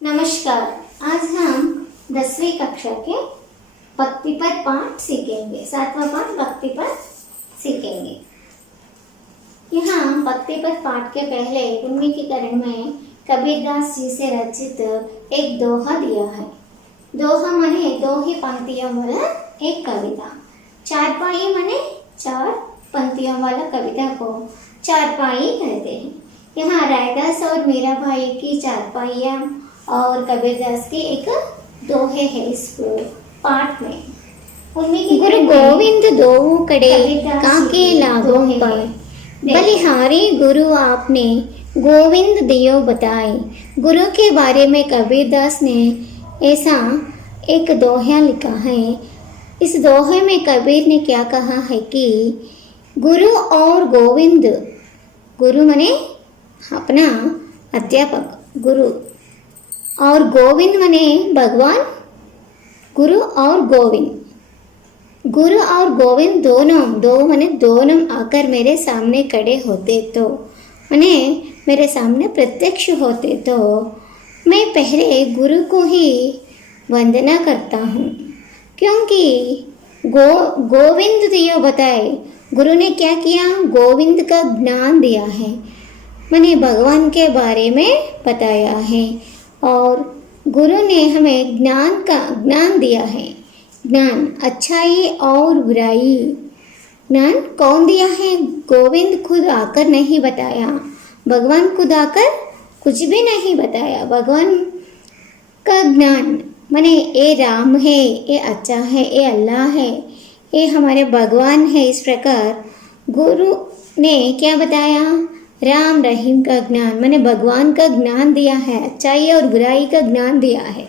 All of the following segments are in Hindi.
नमस्कार। आज हम 10वीं कक्षा के भक्ति पद पाठ सीखेंगे। 7वां पाठ भक्ति पद सीखेंगे। यहाँ भक्ति पद पाठ के पहले उन्मीकीकरण में कबीरदास जी से रचित एक दोहा दिया है। दोहा माने दो ही पंक्तियों वाला एक कविता। चारपाई माने चार पंक्तियों वाला कविता को चारपाई कहते हैं। यहाँ रायदास और मीराबाई की चारपाइयाँ और कबीरदास के एक दोहे हैं इस पाठ में। गुरु गोविंद दोऊ कड़े काके लागों पर बलिहारी गुरु आपने गोविंद दियो बताए। गुरु के बारे में कबीरदास ने ऐसा एक दोहा लिखा है। इस दोहे में कबीर ने क्या कहा है कि गुरु और गोविंद, गुरु माने अपना अध्यापक गुरु, और गोविंद माने भगवान। गुरु और गोविंद, गुरु और गोविंद दोनों, दो माने दोनों आकर मेरे सामने खड़े होते तो माने मेरे सामने प्रत्यक्ष होते तो मैं पहले गुरु को ही वंदना करता हूँ, क्योंकि गोविंद दियो बताए। गुरु ने क्या किया? गोविंद का ज्ञान दिया है, मैंने भगवान के बारे में बताया है। और गुरु ने हमें ज्ञान दिया है। ज्ञान अच्छाई और बुराई। ज्ञान कौन दिया है? गोविंद खुद आकर नहीं बताया, भगवान खुद आकर कुछ भी नहीं बताया। भगवान का ज्ञान माने ये राम है, ये अच्छा है, ये अल्लाह है, ये हमारे भगवान है। इस प्रकार गुरु ने क्या बताया? राम रहीम का ज्ञान माने भगवान का ज्ञान दिया है, अच्छाई और बुराई का ज्ञान दिया है।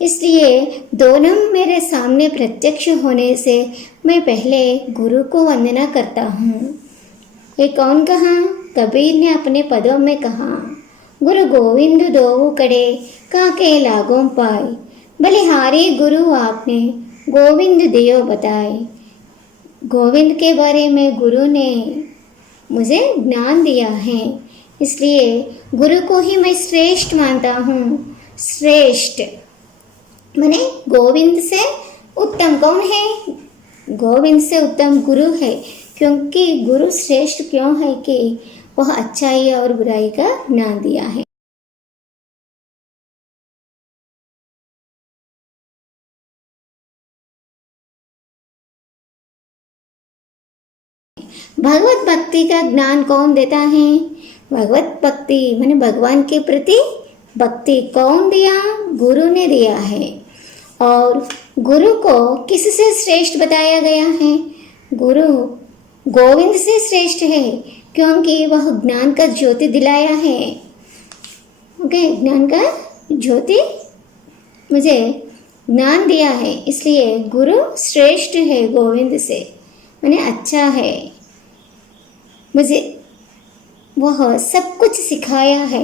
इसलिए दोनों मेरे सामने प्रत्यक्ष होने से मैं पहले गुरु को वंदना करता हूँ। ये कौन कहा? कबीर ने अपने पदों में कहा, गुरु गोविंद दोऊ कड़े काके लागों पाए बलिहारी गुरु आपने गोविंद दियो बताए। गोविंद के बारे में गुरु ने मुझे ज्ञान दिया है, इसलिए गुरु को ही मैं श्रेष्ठ मानता हूँ। श्रेष्ठ माने गोविंद से उत्तम कौन है? गोविंद से उत्तम गुरु है, क्योंकि गुरु श्रेष्ठ क्यों है कि वह अच्छाई और बुराई का ज्ञान दिया है। भगवत भक्ति का ज्ञान कौन देता है? भगवत भक्ति माने भगवान के प्रति भक्ति कौन दिया? गुरु ने दिया है। और गुरु को किससे श्रेष्ठ बताया गया है? गुरु गोविंद से श्रेष्ठ है, क्योंकि वह ज्ञान का ज्योति दिलाया है। ओके, ज्ञान का ज्योति मुझे ज्ञान दिया है, इसलिए गुरु श्रेष्ठ है गोविंद से, माने अच्छा है। मुझे वह सब कुछ सिखाया है।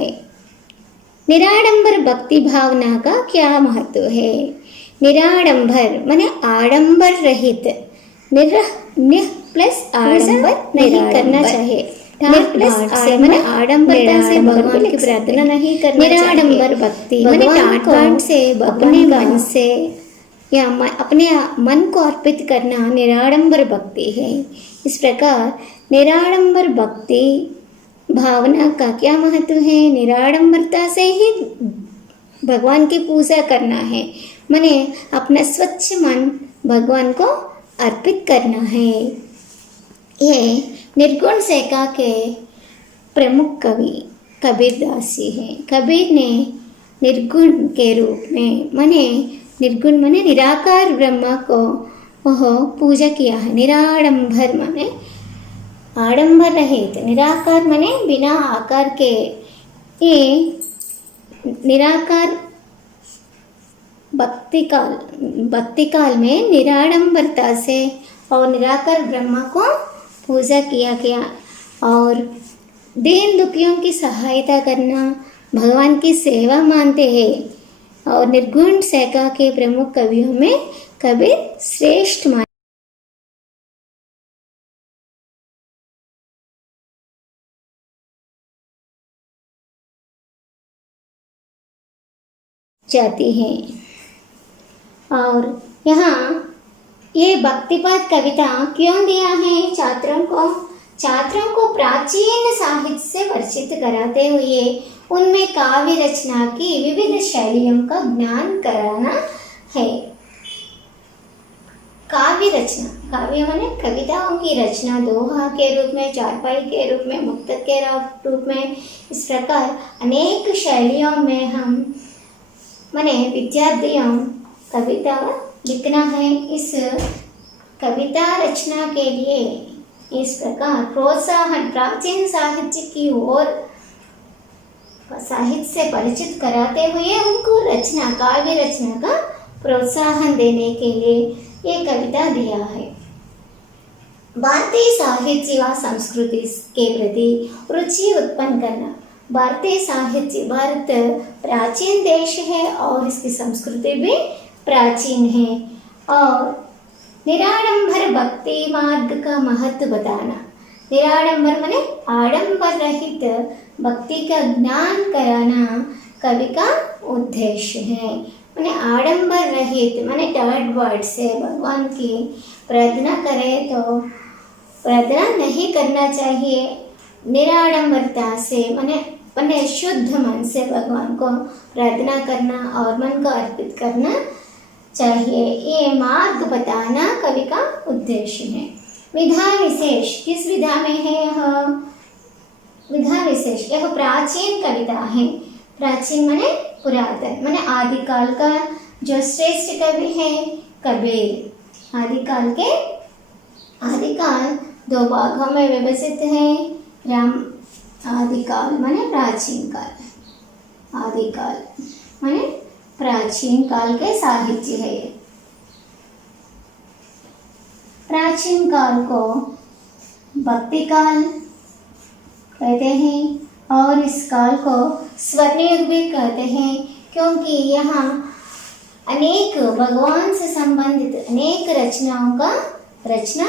निराडंबर भक्ति भावना का क्या महत्व है? निराडंबर माने आडंबर रहित। निह प्लस आडंबर नहीं करना चाहिए। माने आडंबरता से भगवान की प्रार्थना नहीं करना। निराडंबर भक्ति माने टाट से अपने मन से या अपने मन को अर्पित करना निराडंबर भक्ति है। इस प्रकार निराडंबर भक्ति भावना का क्या महत्व है? निराडंबरता से ही भगवान की पूजा करना है, माने अपना स्वच्छ मन भगवान को अर्पित करना है। ये निर्गुण सेका के प्रमुख कवि कबीरदास जी हैं। कबीर ने निर्गुण के रूप में माने निर्गुण माने निराकार ब्रह्मा को वह पूजा किया है। निराडंबर माने आडंबर रहित, निराकार माने बिना आकार के। ये निराकार भक्ति काल में निराडंबरता से और निराकार ब्रह्मा को पूजा किया गया। और दीन दुखियों की सहायता करना भगवान की सेवा मानते हैं। और निर्गुण सेका के प्रमुख कवियों में कबीर श्रेष्ठ मान जाती है। और यहाँ ये भक्तिपद कविता क्यों दिया है छात्रों को प्राचीन साहित्य से परिचित कराते हुए उनमें काव्य रचना की विविध शैलियों का ज्ञान कराना है। काव्य रचना, काव्य माने कविताओं की रचना दोहा के रूप में, चारपाई के रूप में, मुक्तक के रूप में, इस प्रकार अनेक शैलियों में हम माने विद्यार्थियों कविता लिखना है। इस कविता रचना के लिए इस प्रकार प्रोत्साहन प्राचीन साहित्य की ओर साहित्य से परिचित कराते हुए उनको रचना, काव्य रचना का प्रोत्साहन देने के लिए ये कविता दिया है। भारतीय साहित्य व संस्कृति के प्रति रुचि उत्पन्न करना। भारतीय साहित्य, भारत प्राचीन देश है और इसकी संस्कृति भी प्राचीन है। और निराडंबर भक्ति मार्ग का महत्व बताना। निराडंबर माने आडंबर रहित भक्ति का ज्ञान कराना कवि का उद्देश्य है। माने आडंबर रहित माने थर्ड वर्ड से भगवान की प्रार्थना करें तो प्रार्थना नहीं करना चाहिए। निराडंबरता से माने शुद्ध मन से भगवान को प्रार्थना करना और मन को अर्पित करना चाहिए। ये मार्ग बताना कवि का उद्देश्य है। विधा विशेष, किस विधा में है यह? विधा विशेष यह प्राचीन कविता है। प्राचीन माने पुरातन, माने आदिकाल का जो श्रेष्ठ कवि है कबीर। आदिकाल दो भागों में विभाजित है। राम आदिकाल माने प्राचीन काल, आदिकाल माने प्राचीन काल के साहित्य है। प्राचीन काल को भक्ति काल कहते हैं और इस काल को स्वर्णयुग भी कहते हैं, क्योंकि यहाँ अनेक भगवान से संबंधित अनेक रचनाओं का रचना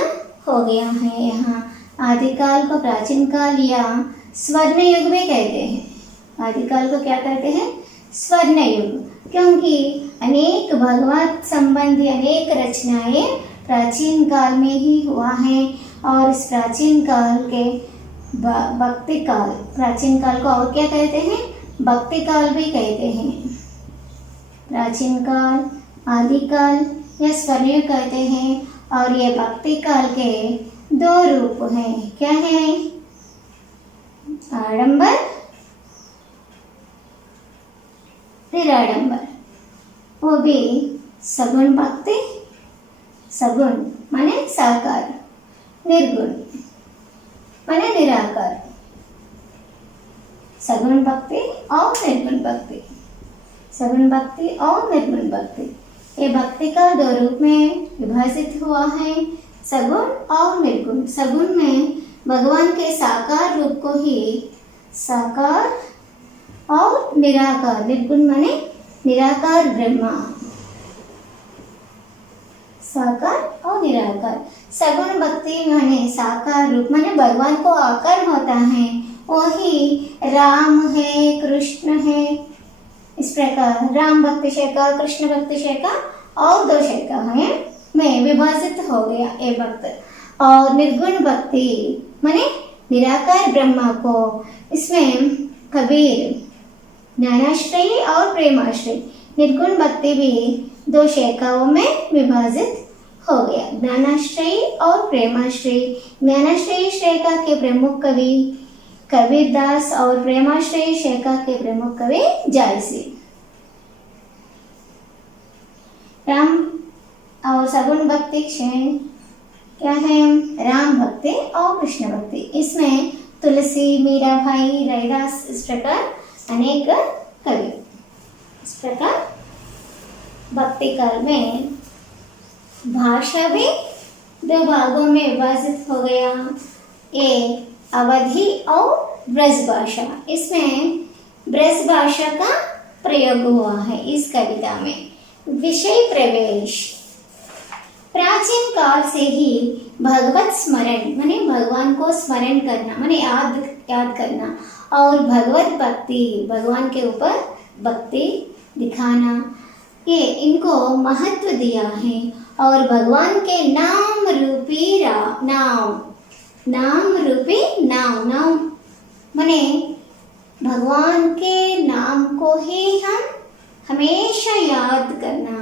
हो गया है। यहाँ आदिकाल को प्राचीन काल या स्वर्णयुग भी कहते हैं। आदिकाल को क्या कहते हैं? स्वर्णयुग, क्योंकि अनेक भगवत संबंधी अनेक रचनाएं प्राचीन काल में ही हुआ है। और इस प्राचीन काल के भक्ति काल, प्राचीन काल को और क्या कहते हैं? भक्ति काल भी कहते हैं। प्राचीन काल, आदिकाल या स्वर्णयुग कहते हैं। और ये भक्ति काल के दो रूप हैं। क्या है? आडंबर, निराडंबर। वो भी सगुण भक्ति, सगुण माने साकार, निर्गुण माने निराकार। सगुण भक्ति और निर्गुण भक्ति, सगुण भक्ति और निर्गुण भक्ति, ये भक्ति का दो रूप में विभाजित हुआ है, सगुण और निर्गुण। सगुण में भगवान के साकार रूप को ही साकार और निराकार, निर्गुण माने निराकार ब्रह्मा, साकार और निराकार। सगुण भक्ति माने साकार रूप माने भगवान को आकार होता है, वही राम है, कृष्ण है। इस प्रकार राम भक्ति शाखा, कृष्ण भक्ति शाखा और दो शाखा है में विभाजित हो गया ये भक्त। और निर्गुण भक्ति माने निराकार ब्रह्मा को, इसमें कबीर ज्ञानाश्रयी और प्रेमाश्रयी, निर्गुण भक्ति भी दो शाखाओं में विभाजित हो गया, ज्ञानाश्रयी और प्रेमाश्रयी। ज्ञानाश्रयी शाखा के प्रमुख कवि कबीरदास और प्रेमाश्रयी शाखा के प्रमुख कवि जायसी। राम और सगुण भक्ति क्या है? राम भक्ति और कृष्ण भक्ति। इसमें तुलसी, मीराबाई, रैदास, इस प्रकार अनेक कवि। इस प्रकार भक्ति काल में भाषा भी दो भागों में विभाजित हो गया, एक अवधि और ब्रज भाषा। इसमें ब्रज भाषा का प्रयोग हुआ है इस कविता में। विषय प्रवेश, प्राचीन काल से ही भगवत स्मरण माने भगवान को स्मरण करना माने याद करना और भगवत भक्ति, भगवान के ऊपर भक्ति दिखाना, ये इनको महत्व दिया है। और भगवान के नाम रूपी नाम माने भगवान के नाम को ही हम हमेशा याद करना।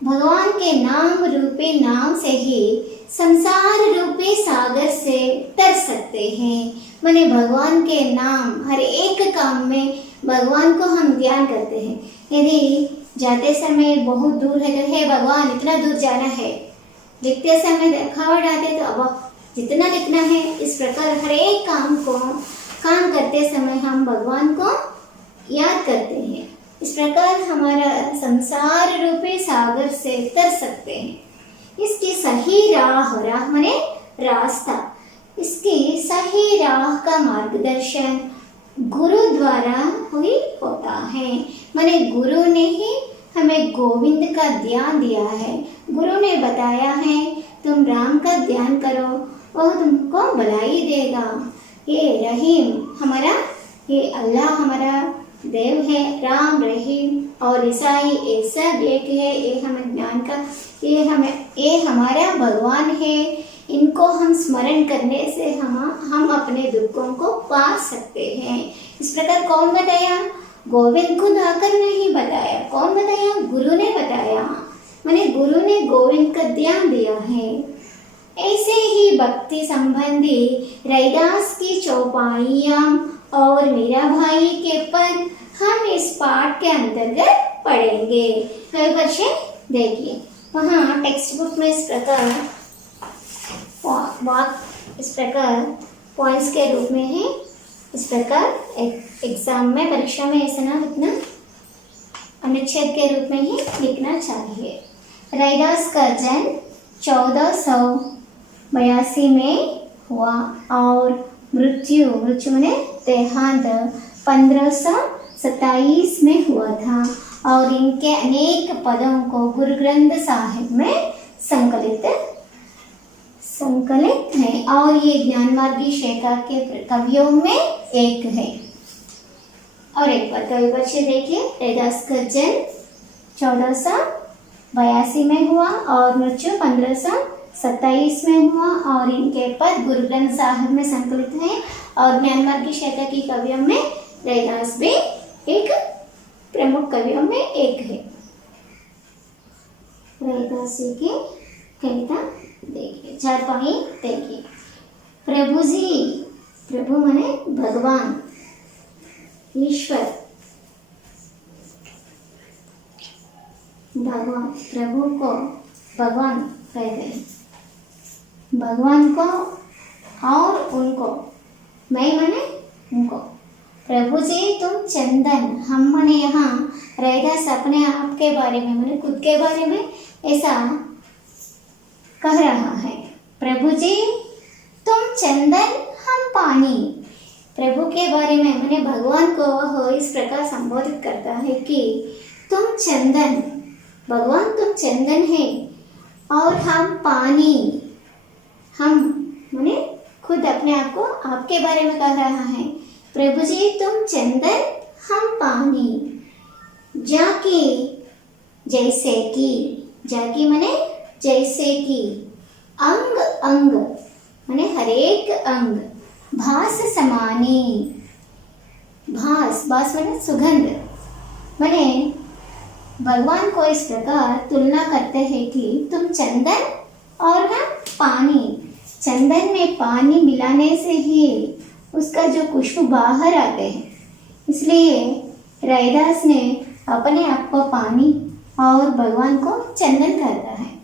भगवान के नाम रूपी नाम से ही संसार रूपी सागर से तर सकते हैं। माने भगवान के नाम हर एक काम में भगवान को हम ध्यान करते हैं। यदि जाते समय बहुत दूर है तो हे भगवान इतना दूर जाना है, लिखते समय खबर आते तो अब जितना लिखना है, इस प्रकार हर एक काम करते समय हम भगवान को याद करते हैं। इस प्रकार हमारा संसार रूपी सागर से तर सकते हैं। इसकी सही राह माने रास्ता, इसकी सही राह का मार्गदर्शन गुरु द्वारा ही होता है। माने गुरु ने ही हमें गोविंद का ध्यान दिया है। गुरु ने बताया है तुम राम का ध्यान करो, वह तुमको भलाई देगा। ये रहीम हमारा, ये अल्लाह हमारा देव है, राम रहीम और ईसाई ये सब एक है। ये हमें ज्ञान का, ये हमारा भगवान है। इनको हम स्मरण करने से हम अपने दुखों को पा सकते हैं। इस प्रकार कौन बताया? गोविंद खुद आकर नहीं बताया। कौन बताया? गुरु ने बताया। माने गुरु ने गोविंद का ध्यान दिया है। ऐसे ही भक्ति संबंधी रैदास की चौपाइयाँ और मीरा भाई के पद हम इस पाठ के अंतर्गत पढ़ेंगे। कई बच्चे देखिए, वहाँ टेक्स्ट बुक में इस प्रकार पॉइंट्स के रूप में है। इस प्रकार एग्जाम में, परीक्षा में ऐसा ना लिखना, अनुच्छेद के रूप में ही लिखना चाहिए। रैदास का जन्म 1482 में हुआ और मृत्यु ने देहांत 1527 में हुआ था। और इनके अनेक पदों को गुरु ग्रंथ साहिब में संकलित है और ये ज्ञान मार्गी शेखा के कवियों में एक है। और एक बार कवि बच्चे देखिए, रैदास का जन्म 1482 में हुआ और मृत्यु 1527 में हुआ और इनके पद गुरु ग्रंथ साहिब में संकलित है। और ज्ञान मार्गी शेखा की कवियों में रैदास भी एक प्रमुख कवियों में एक है। रैदास की कविता देखिए, 4 पॉइंट देखिए। प्रभु जी, प्रभु माने भगवान, ईश्वर, भगवान, प्रभु को भगवान कहते हैं। भगवान को और उनको, मैं माने उनको। प्रभु जी तुम चंदन, हम माने यहाँ रैदास अपने आप के बारे में माने खुद के बारे में ऐसा कह रहा है। प्रभु जी तुम चंदन, हम पानी। प्रभु के बारे में माने भगवान को वह इस प्रकार संबोधित करता है कि तुम चंदन, भगवान तुम चंदन है और हम पानी। हम माने खुद अपने आप को आपके बारे में कह रहा है। प्रभु जी तुम चंदन, हम पानी। जाकी, जैसे कि, जाकी माने जैसे कि, अंग अंग माने हरेक अंग, भास समानी, भास माने सुगंध। माने भगवान को इस प्रकार तुलना करते हैं कि तुम चंदन और हम पानी। चंदन में पानी मिलाने से ही उसका जो खुशबू बाहर आते हैं, इसलिए रैदास ने अपने आप को पानी और भगवान को चंदन कहता है।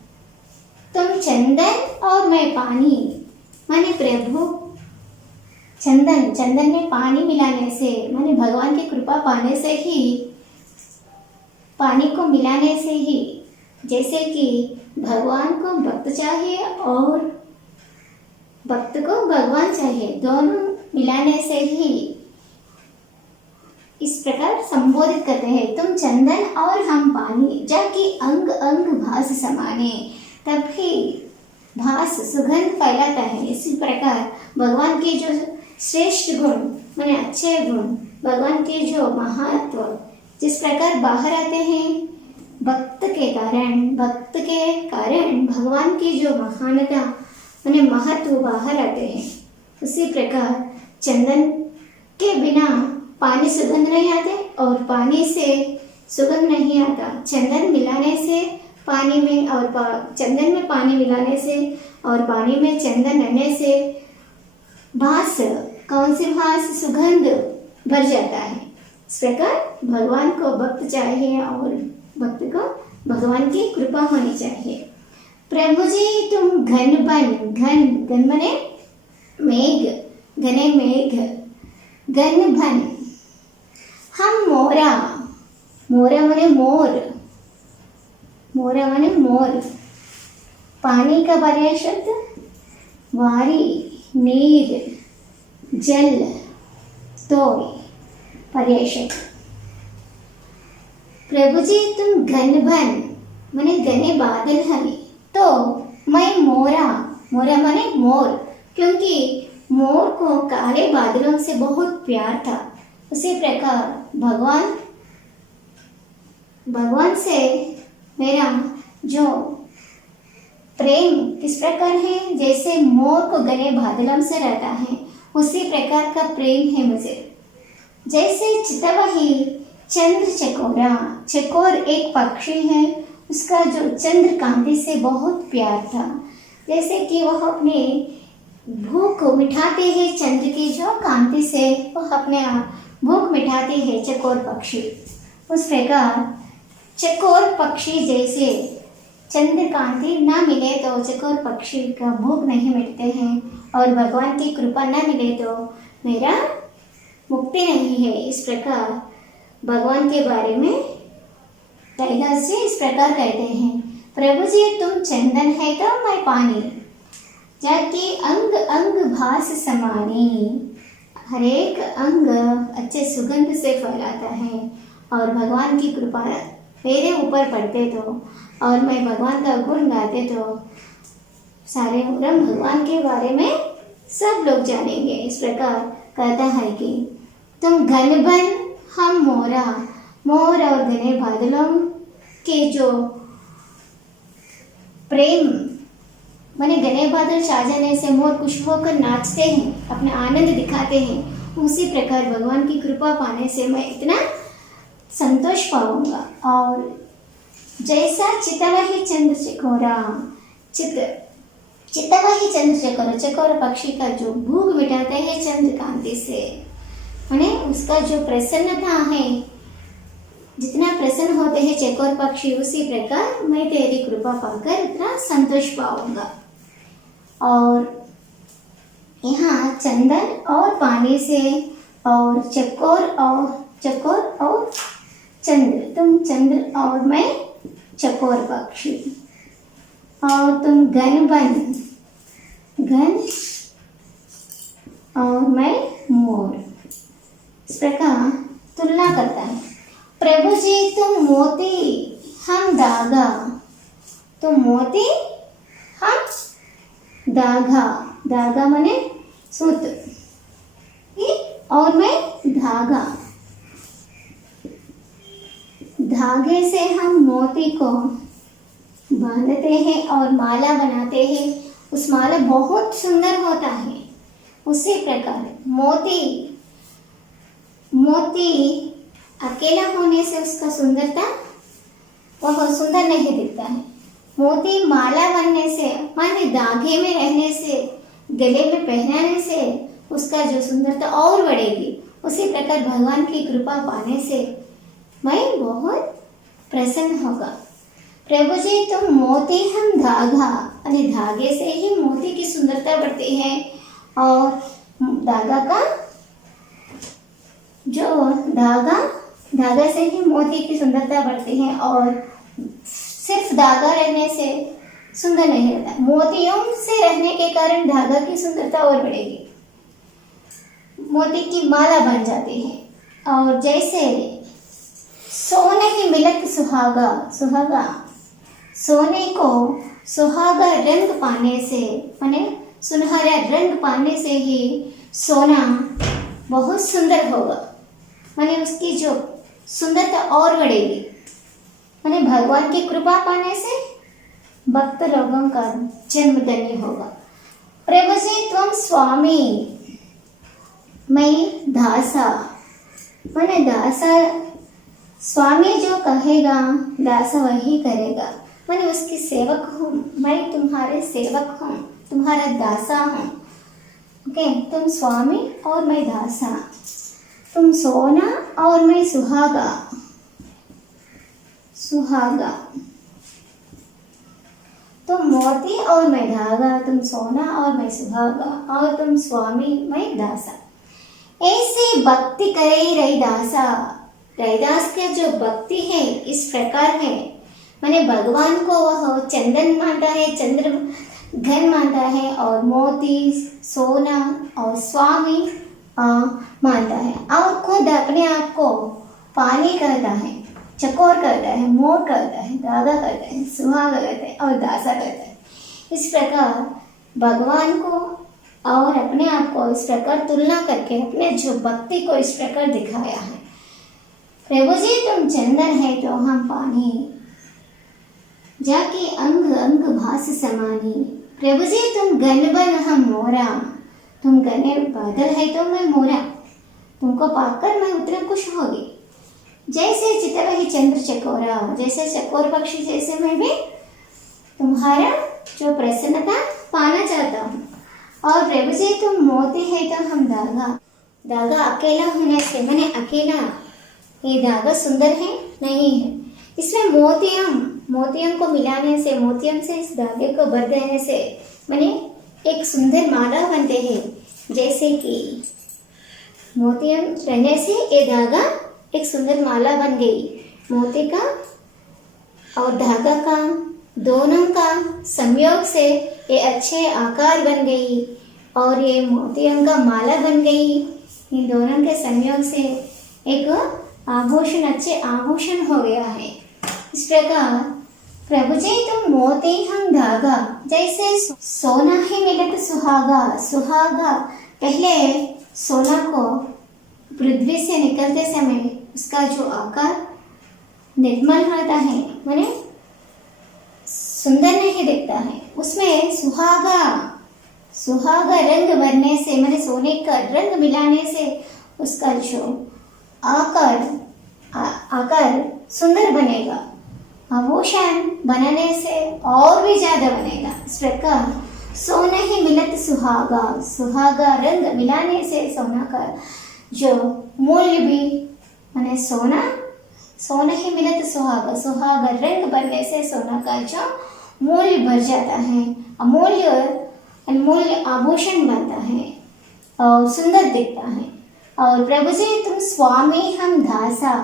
तुम चंदन और मैं पानी, माने प्रभु चंदन में पानी मिलाने से माने भगवान की कृपा पाने से ही, पानी को मिलाने से ही, जैसे कि भगवान को भक्त चाहिए और भक्त को भगवान चाहिए, दोनों मिलाने से ही इस प्रकार संबोधित करते हैं। तुम चंदन और हम पानी, जाके अंग अंग भास समाने, तभी भास सुगंध फैलाता है। इसी प्रकार भगवान के जो श्रेष्ठ गुण माने अच्छे गुण, भगवान के जो महत्व जिस प्रकार बाहर आते हैं भक्त के कारण भगवान की जो महानता माने महत्व बाहर आते हैं, उसी प्रकार चंदन के बिना पानी सुगंध नहीं आते और पानी से सुगंध नहीं आता। चंदन मिलाने से पानी में और चंदन में पानी मिलाने से और पानी में चंदन रहने से भास, कौन सी भास, सुगंध भर जाता है। इस प्रकार भगवान को भक्त चाहिए और भक्त को भगवान की कृपा होनी चाहिए। प्रभु जी तुम घन बन, घन मने मेघ, घने मेघ, घन बन। हम मोरा मने मोर, मोरा मने मोर। पानी का पर्याय शब्द वारी, नीर, जल, तोय पर्याय शब्द। प्रभु जी तुम घन बन मने घने बादल हमें, तो मैं मोरा मने मोर, क्योंकि मोर को काले बादलों से बहुत प्यार था। उसी प्रकार भगवान से मेरा जो प्रेम किस प्रकार है, जैसे मोर को घने बादलों से रहता है उसी प्रकार का प्रेम है मुझे। जैसे चितवही चंद्र चकोरा, चकोर एक पक्षी है, उसका जो चंद्र कांति से बहुत प्यार था। जैसे कि वह अपने भूख मिटाते हैं, चंद्र की जो कांति से वह अपने भूख मिटाते हैं चकोर पक्षी। उस प्रकार चकोर पक्षी जैसे चंद्र कांति ना मिले तो चकोर पक्षी का भूख नहीं मिटते हैं और भगवान की कृपा ना मिले तो मेरा मुक्ति नहीं है। इस प्रकार भगवान के बारे में कैलाश जी इस प्रकार कहते हैं, प्रभु जी तुम चंदन है तो मैं पानी, जाके अंग अंग भास समानी। हर एक अंग अच्छे सुगंध से फैलाता है और भगवान की कृपा मेरे ऊपर पड़ते तो और मैं भगवान का गुण गाते तो सारे ब्रह्म भगवान के बारे में सब लोग जानेंगे। इस प्रकार कहता है कि तुम घन बन, हम मोरा, मोर और घने बादलों के जो प्रेम माने घने बादल छा जाने से मोर खुश होकर नाचते हैं, अपना आनंद दिखाते हैं। उसी प्रकार भगवान की कृपा पाने से मैं इतना संतोष पाऊंगा। और जैसा चितवही चंद्र चकोरा, चितवही चंद्र चकोरा, चकोर पक्षी का जो भूख मिटाते हैं चंद्र कांति से, माने उसका जो प्रसन्नता है, जितना प्रसन्न होते हैं चकोर पक्षी, उसी प्रकार मैं तेरी कृपा पाकर इतना संतोष पाऊंगा। और यहाँ चंदन और पानी से और चकोर और चंद्र, तुम चंद्र और मैं चकोर पक्षी, और तुम घन बन, घन और मैं मोर। इस प्रकार तुलना करता है। प्रभु जी तुम मोती, हम धागा, तुम मोती हम धागा, धागा माने सूत्र और मैं धागा। धागे से हम मोती को बांधते हैं और माला बनाते हैं, उस माला बहुत सुंदर होता है। उसी प्रकार मोती अकेला होने से उसका सुंदरता वह सुंदर नहीं दिखता है। मोती माला बनने से माने धागे में रहने से, गले में पहनाने से उसका जो सुंदरता और बढ़ेगी। उसी प्रकार भगवान की कृपा पाने से मैं बहुत प्रसन्न होगा। प्रभु जी तुम मोती हम धागा, अरे धागे से ही मोती की सुंदरता बढ़ती है और धागा का जो धागा से ही मोती की सुंदरता बढ़ती है और सिर्फ धागा रहने से सुंदर नहीं रहता। मोतियों से रहने के कारण धागा की सुंदरता और बढ़ेगी, मोती की माला बन जाती है। और जैसे सोने की मिलत सुहागा, सोने को सुहागा रंग पाने से माने सुनहरा रंग पाने से ही सोना बहुत सुंदर होगा। माने उसकी जो सुंदरता और बढ़ेगी। माने भगवान की कृपा पाने से भक्त लोगों का जन्म धन्य होगा। प्रभु जी तुम स्वामी, मैं दासा। माने दासा, स्वामी जो कहेगा दासा वही करेगा। माने उसकी सेवक हूँ, मैं तुम्हारे सेवक हूँ, तुम्हारा दासा हूँ। ओके, तुम स्वामी और मैं दासा, तुम सोना और मैं सुहागा। सुहागा, तुम मोती और मैं धागा, तुम सोना और मैं सुहागा, और तुम स्वामी मैं दासा। ऐसी भक्ति करे रैदासा। रैदास के जो भक्ति है इस प्रकार है, माने भगवान को वह चंदन मानता है, चंद्र घन मानता है, और मोती, सोना और स्वामी मानता है, और खुद अपने आप को पानी करता है, चकोर करता है, मोर करता है, धागा करता है, सुहागा करता है और दासा करता है। इस प्रकार भगवान को और अपने आप को इस प्रकार तुलना करके अपने जो भक्ति को इस प्रकार दिखाया है। प्रभु जी तुम चंदन है तो हम पानी, जाके अंग अंग भास समानी। प्रभु जी तुम गनबन हम मोरा, तुम गने बादल है तो मैं मोरा, तुमको पाकर मैं उतना खुश होगी। जैसे चितर ही चंद्र चकोरा, जैसे चकोर पक्षी जैसे मैं भी तुम्हारा जो प्रसन्नता पाना चाहता हूँ। और प्रभु जी तुम मोती है तो हम धागा। धागा अकेला होने से, मैंने अकेला ये धागा सुंदर है नहीं है, इसमें मोतियम को मिलाने से, मोतियम से इस धागे को भर देने से मैंने एक सुंदर माला बनते हैं। जैसे कि मोतियम रहने से ये धागा एक सुंदर माला बन गई। मोती का और धागा का दोनों का संयोग से ये अच्छे आकार बन गई, और ये मोतियम का माला बन गई। इन दोनों के संयोग से एक आभूषण, अच्छे आभूषण हो गया है। इस प्रकार प्रभु जी तुम मोती हम धागा, जैसे सोना ही मिलत सुहागा। सुहागा, पहले सोना को पृथ्वी से निकलते समय उसका जो आकार निर्मल होता है, माने सुंदर नहीं दिखता है, उसमें सुहागा रंग भरने से, माने सोने का रंग मिलाने से उसका जो आकार सुंदर बनेगा। आभूषण बनाने से और भी ज्यादा बनेगा। इस प्रकार सोना ही मिलत सुहागा, सुहागा रंग मिलाने से सोना का जो मूल्य भी, माने सोना ही मिलत सुहागा, सुहागा रंग बनने से सोना का जो मूल्य बढ़ जाता है, अनमूल्य आभूषण बनता है और सुंदर दिखता है। और प्रभु जी तुम स्वामी हम दासा,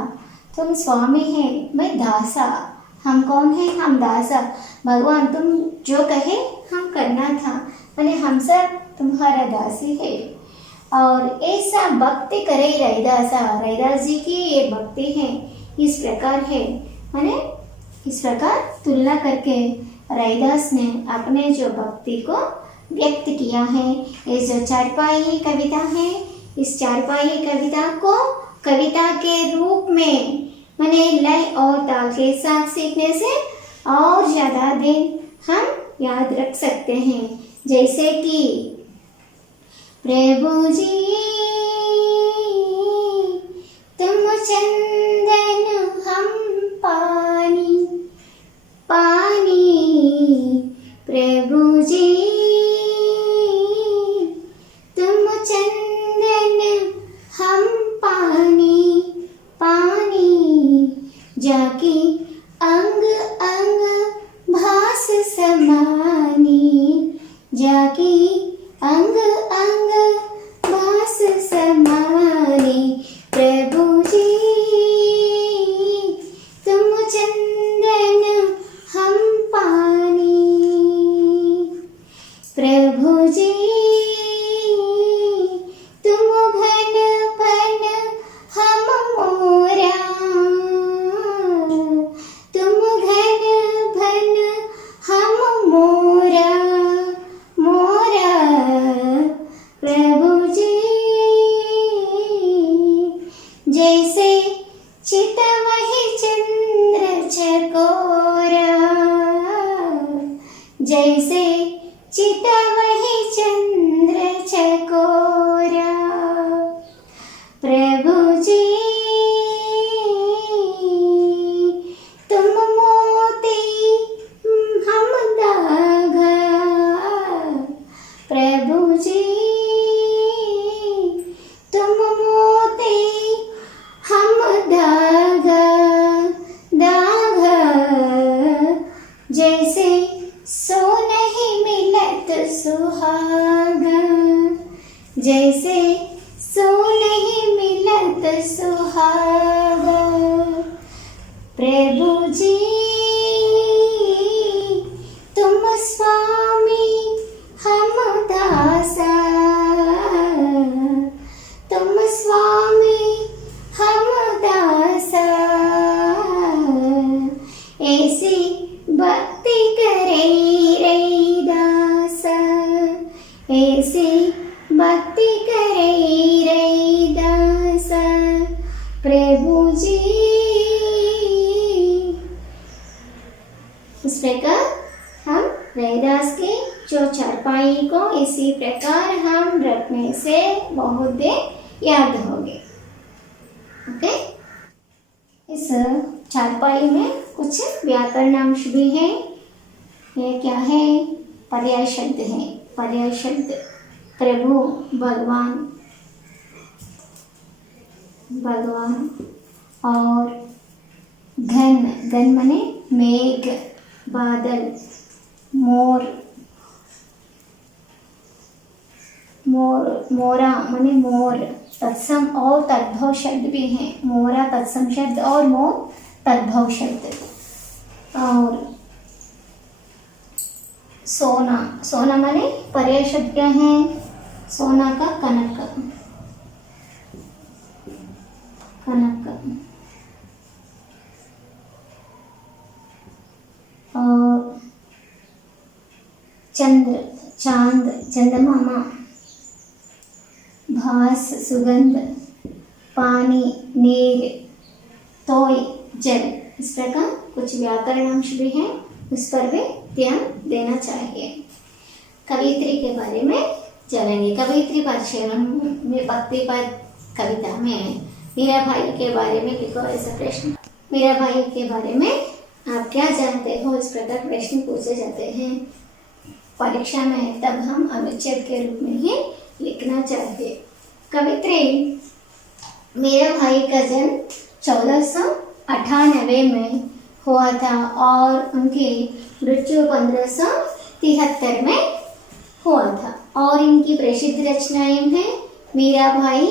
तुम स्वामी है मैं दासा। हम कौन है? हम दासा। भगवान तुम जो कहे हम करना था, मैंने हम सब तुम्हारा दासी है। और ऐसा भक्ति करे रैदासा, रैदास जी की ये भक्ति है, इस प्रकार है, मैंने इस प्रकार तुलना करके रैदास ने अपने जो भक्ति को व्यक्त किया है। ये जो चारपाई कविता है, इस चारपाई कविता को कविता के रूप में मैंने लय और ताल के साथ सीखने से और ज़्यादा दिन हम याद रख सकते हैं। जैसे कि प्रभु जी तुम चंदन हम पानी, पानी प्रभु जी तुम चंदन हम पानी, पानी जाके अंग अंग भास समानी, जाके अंग अंग भास समानी। प्रभु जी तुम चंदन हम पानी, प्रभु जी तुम घन पन हम मोरा, तुम घन भन हम मोरा, मोरा प्रभु जी जैसे चित जैसे चितवहि चंद्र चकोरा। प्रभु जी तुम मोती हम धागा। प्रभु जी तुम मोती हम धागा। धागा जैसे सो नहीं मिलत सुहागा। जैसे सो नहीं मिलत सुहागा। प्रभु जी तुम स्वामी हम दासा। तुम स्वामी हम दासा। ऐसी भक्ति करे रे दासा। ऐसी भक्ति करे रे दासा। प्रभु जी इस प्रकार हम रैदास के जो चारपाई को इसी प्रकार हम रखने से बहुत देर याद होंगे। ओके, इस चारपाई में कुछ व्याकरणांश भी है। ये क्या है? पर्याय शब्द है। पर्याय शब्द प्रभु, भगवान, भगवान और घन। घन माने मेघ, बादल, मोर, मोर, मोरा माने मोर। तत्सम और तद्भव शब्द भी हैं। मोरा तत्सम शब्द और मोर तद्भव शब्द। और सोना, सोना माने पर्याय शब्द क्या है? सोना का कनक, कनक। और चंद्र, चांद, चंद्रमामा। भास, सुगंध। पानी, नीर। तोय, जल। इस प्रकार कुछ व्याकरणांश भी हैं, उस पर भी ध्यान देना चाहिए। कवियत्री के बारे में जानेंगे। कवियत्री परिचय में भक्ति पद कविता में मीराबाई के बारे में लिखो ऐसा प्रश्न। मीराबाई के बारे में आप क्या जानते हो? इस प्रकार प्रश्न पूछे जाते हैं परीक्षा में, तब हम अनुच्छेद के रूप में ही लिखना चाहिए। कवित्री मीराबाई का जन्म 1498 में हुआ था और उनकी मृत्यु 1573 में हुआ था। और इनकी प्रसिद्ध रचनाएं हैं मीराबाई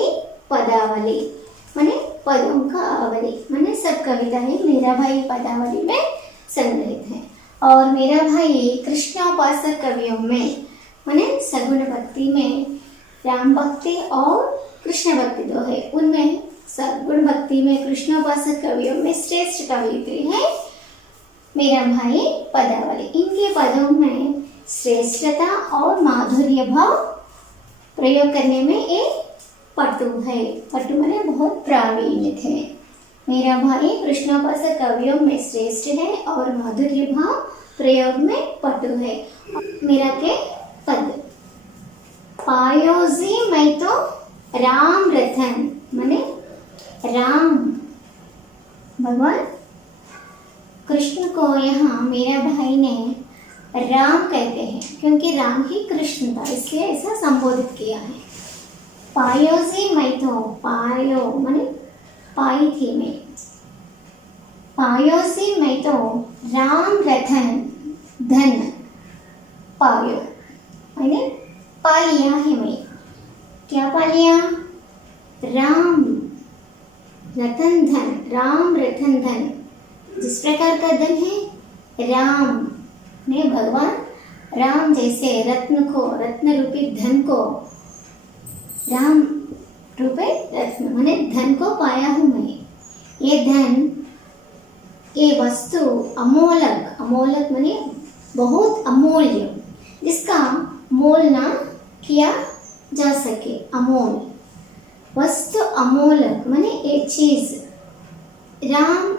पदावली, माने पदों का आवली, माने सब कविताएं मीराबाई पदावली में संग्रहित हैं। और मीराबाई कृष्णोपासक कवियों में, माने सगुण भक्ति में राम भक्ति और कृष्ण भक्ति दो है, उनमें सगुण भक्ति में कृष्णोपासक कवियों में श्रेष्ठ कवियत्री है मीराबाई पदावली। इनके पदों में श्रेष्ठता और माधुर्य भाव प्रयोग करने में एक पटु है। पटु माने बहुत प्रावीण्य थे। मीराबाई कृष्णोपासक कवियों में श्रेष्ठ है और माधुर्य भाव प्रयोग में पटु है। मीरा के पद पायोजी मैं तो राम रतन, माने राम भगवान कृष्ण को यहाँ मीराबाई ने राम कहते हैं क्योंकि राम ही कृष्ण था, इसलिए ऐसा संबोधित किया है। पायोजी मैं तो, पायो माने पाई थी मैं, पायोजी मैं तो राम रतन धन पायो, मैंने पा लिया है मैं। क्या पा लिया? राम रतन धन, राम रतन धन। जिस प्रकार का धन है, राम ने भगवान राम जैसे रत्न को, रत्न रूपी धन को, राम रूपे रत्न माने धन को पाया हूँ मैं। ये धन, ये वस्तु अमोलक, अमोलक माने बहुत अमूल्य, जिसका मोल ना किया जा सके। अमोल वस्तु, अमोलक माने एक चीज, राम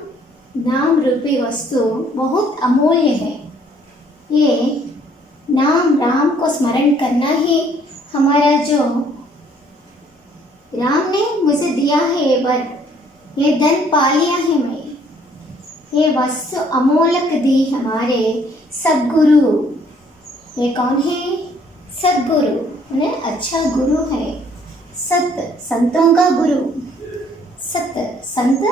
नाम रूपी वस्तु बहुत अमूल्य है। ये नाम राम को स्मरण करना ही हमारा जो राम ने मुझे दिया है ये वर, ये धन पा लिया है मैं, ये वस्तु अमोलक दी हमारे सद्गुरु। ये कौन है? सद्गुरु, माने अच्छा गुरु है। सत, संतों का गुरु। सत, संत,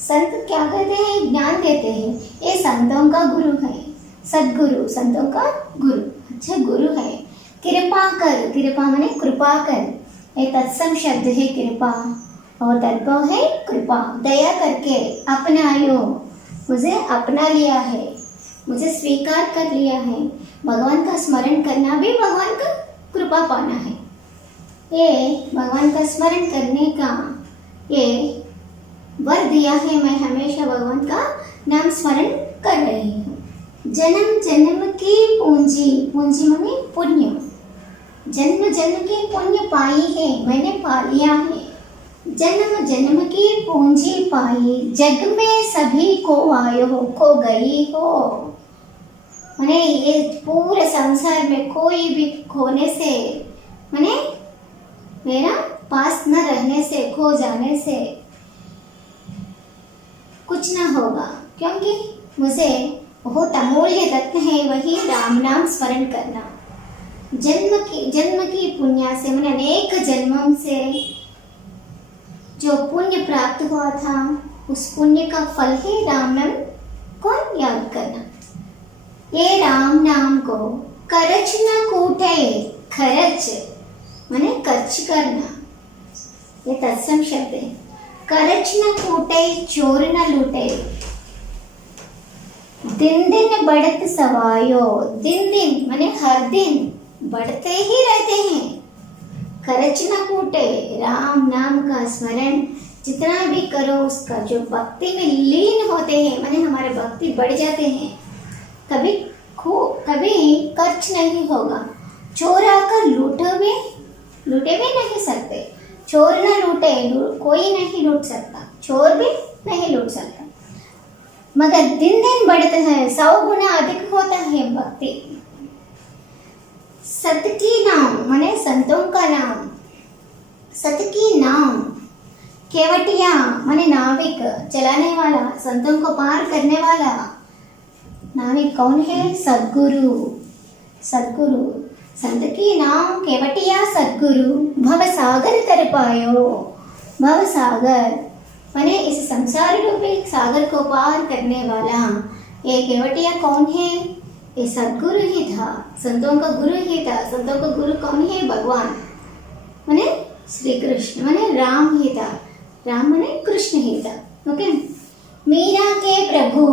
संत क्या कहते हैं? ज्ञान देते हैं। ये संतों का गुरु है। सद्गुरु, संतों का गुरु, अच्छा गुरु है। कृपा कर, कृपा माने कृपा कर, ये तत्सम शब्द है कृपा, और तद्भव है कृपा। दया करके अपनायो, मुझे अपना लिया है, मुझे स्वीकार कर लिया है। भगवान का स्मरण करना भी भगवान का कृपा पाना है। ये भगवान का स्मरण करने का ये वर दिया है। मैं हमेशा भगवान का नाम स्मरण कर रही हूँ। जन्म जन्म की पूंजी, पूंजी माने पुण्य, जन्म जन्म की पुण्य पाई है, मैंने पा लिया है। जन्म जन्म की पूंजी पाई, जग में सभी को आयो हो, खो गई हो। माने ये पूरे संसार में कोई भी खोने से, माने मेरा पास न रहने से, खो जाने से कुछ ना होगा, क्योंकि मुझे बहुत अमूल्य रत्न है वही राम नाम स्मरण करना। जन्म की पुण्य से, मैंने अनेक जन्मों से जो पुण्य प्राप्त हुआ था, उस पुण्य का फल है राम नाम को याद करना। ये राम नाम को करच न कूटे, खरच माने खर्च करना, ये तत्सम शब्द है। करच न कूटे, चोर न लूटे। दिन दिन बढ़त सवायो, दिन दिन माने हर दिन बढ़ते ही रहते हैं। खर्च न कूटे, राम नाम का स्मरण जितना भी करो उसका जो भक्ति में लीन होते हैं, माने हमारे भक्ति बढ़ जाते हैं। कभी खर्च नहीं होगा। चोर आकर लूटे भी नहीं सकते। चोर न लूटे, कोई नहीं लूट सकता, चोर भी नहीं लूट सकता। मगर दिन दिन बढ़ते हैं, 100 गुना अधिक होता है भक्ति। सत की नाम माने संतों का नाम, सत की नाम। केवटिया माने नाविक, चलाने वाला, संतों को पार करने वाला। नाविक कौन है? सद्गुरु, सद्गुरु। संत की नाम केवटिया सद्गुरु, भव सागर तर पायो। भव सागर माने इस संसार रूपी सागर को पार करने वाला ये केवटिया कौन है? ये सद्गुरु ही था, संतों का गुरु ही था। संतों का गुरु कौन है? भगवान माने श्री कृष्ण, माने राम ही था। राम माने कृष्ण ही था। ओके। मीरा के प्रभु,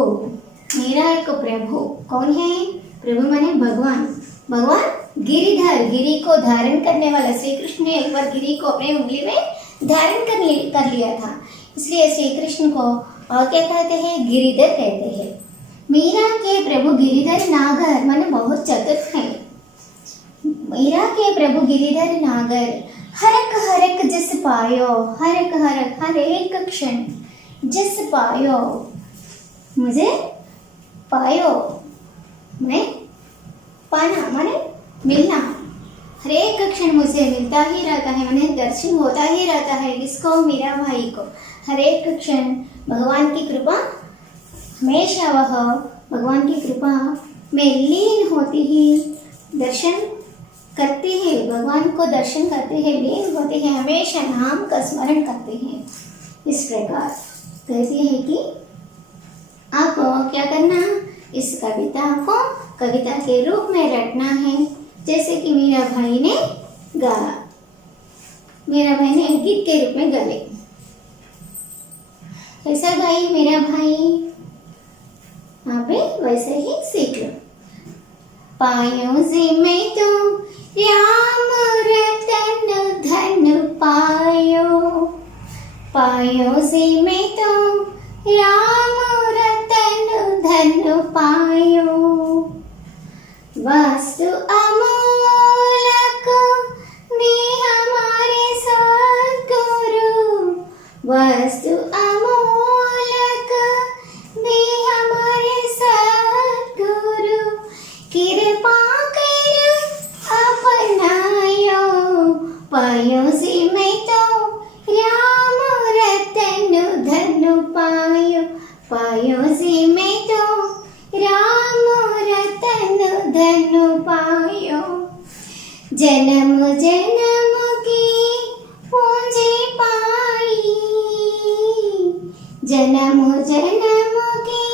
मीरा एक प्रभु कौन है? प्रभु माने भगवान। भगवान गिरिधर, गिरी को धारण करने वाला। श्री कृष्ण ने एक बार गिरी को अपने उंगली में धारण कर लिया था, इसलिए श्री कृष्ण को और क्या कहते हैं? गिरिधर कहते हैं। मीरा के प्रभु गिरिधर नागर माने बहुत चतुर है। मीरा के प्रभु गिरिधर नागर, हरक हरक जिस पायो, हरक हरक हर एक क्षण जिस पायो, मुझे पायो मैं पाना माने मिलना। हर एक क्षण मुझे मिलता ही रहता है, माने दर्शन होता ही रहता है। किसको? मीरा भाई को। हर एक क्षण भगवान की कृपा, हमेशा वह भगवान की कृपा में लीन होती ही दर्शन करते हैं, भगवान को दर्शन करते हैं, लीन होते हैं, हमेशा नाम का स्मरण करते हैं। इस प्रकार कहती है कि आपको क्या करना? इस कविता को कविता के रूप में रटना है, जैसे कि मीरा भाई ने गाया। मीरा भाई ने गीत के रूप में गाए। कैसा गाई मीरा भाई? आप भी वैसे ही सीख लो। पायो जी में तो राम रतन धन पायो, पायो जी में तो राम रतन धन पायो। वस्तु अमूलक भी हमारे सद्गुरु, वस्तु अमूलक भी हमारे सद्गुरु। कृपा के पायो सी मैं तो राम रतन धन पायो, पायो सी मैं तो राम रतन धन पायो। जन्म जन्म की पूंजी पाई, जन्म जन्म की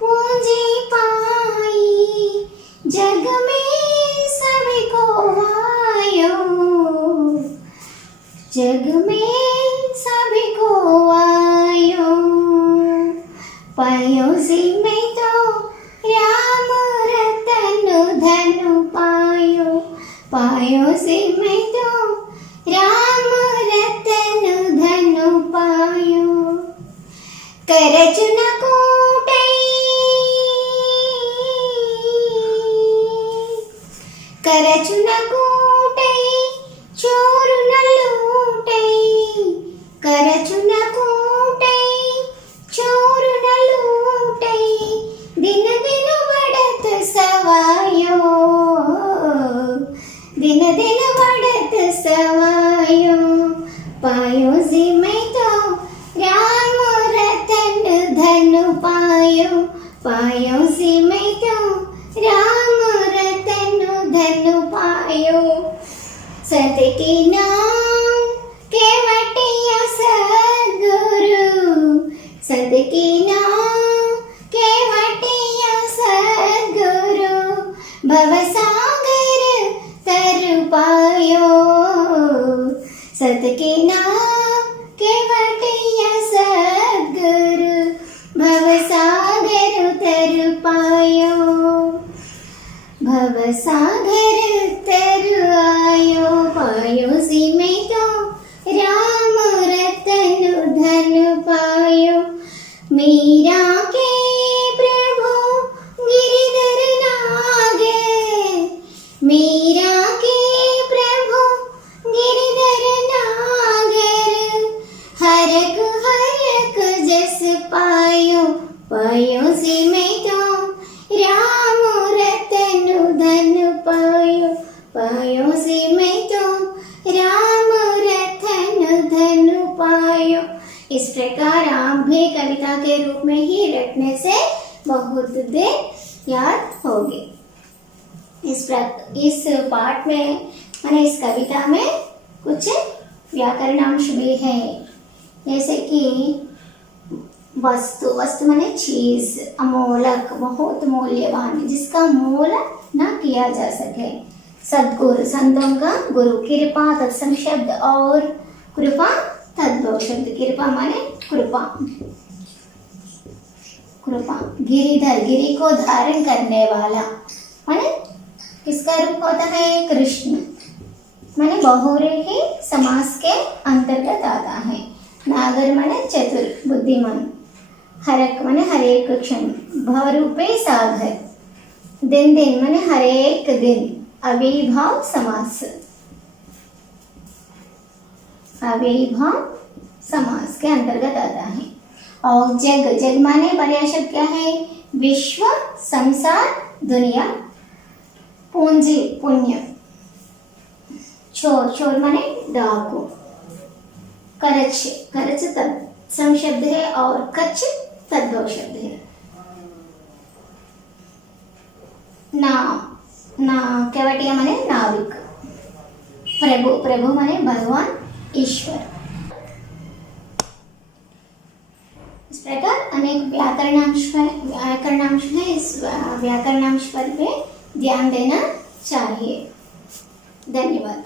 पूंजी पाई, जग में सभी को आयो, जग में सभी को आयो। पायो सी मैं तो राम रतन धन पायो, पायो सी मैं तो राम रतन धन पायो। करचु न कूटई, करचु न कूटई, चोर न लूटई, करचु न कूटई, चोर न लूटई, दिन दिन बढ़त सवायो, दिन दिन बढ़त सवायो। पायो सी मैं तो राम रतन धन पायो, पायो सी मैं तो राम रतन धन पायो। सत की नाम केवटिया सद्गुरु, सत की नाम केवटिया सद्गुरु, भवसागर तर पायो। सत के नाम केवटिया सद्गुरु, भवसागर तर पायो, भवसागर तर आयो। पायो सी मैं तो राम रतन धन पायो। मीरा के प्रभु गिरिधर नागे, मीरा के प्रभु गिरिधर नागर, हरक हरक जस पायो। पायो सी मैं तो राम रतन धन पायो, पायो सी मैं तो राम रतन धन पायो। इस प्रकार आप भी कविता के रूप में ही रटने से बहुत देर याद होगी। इस पाठ में माने इस कविता में कुछ व्याकरणांश भी है, जैसे कि वस्तु, वस्तु माने चीज, अमोलक, बहुत मूल्यवान, जिसका मोल न किया जा सके। सद्गुरु, संतों का गुरु। कृपा तत्सम शब्द और कृपा तद्भव शब्द। कृपा माने कृपा, कृपा। गिरिधर, गिरि को धारण करने वाला, माने किसका रूप होता है? कृष्ण। माने बहुव्रीहि समास के अंतर्गत आता है। नागर माने चतुर, बुद्धिमान। हरक माने हरेक क्षण। भवरूपे सागर। दिन दिन माने हरेक दिन। अविभाव समास, अविभाव समास के अंतर्गत आता है। और जग, जग माने पर्याय शब्द क्या है? विश्व, संसार, दुनिया। पूंजी, पुण्य। चोर, चोर माने डाकू। करच, करच तत्सम शब्द है और कच तद्भव शब्द है। नाव, ना केवटिया माने नाविक। प्रभु, प्रभु माने भगवान, ईश्वर। इस प्रकार अनेक व्याकरणांश है। इस व्याकरणांश पर भी ध्यान देना चाहिए। धन्यवाद।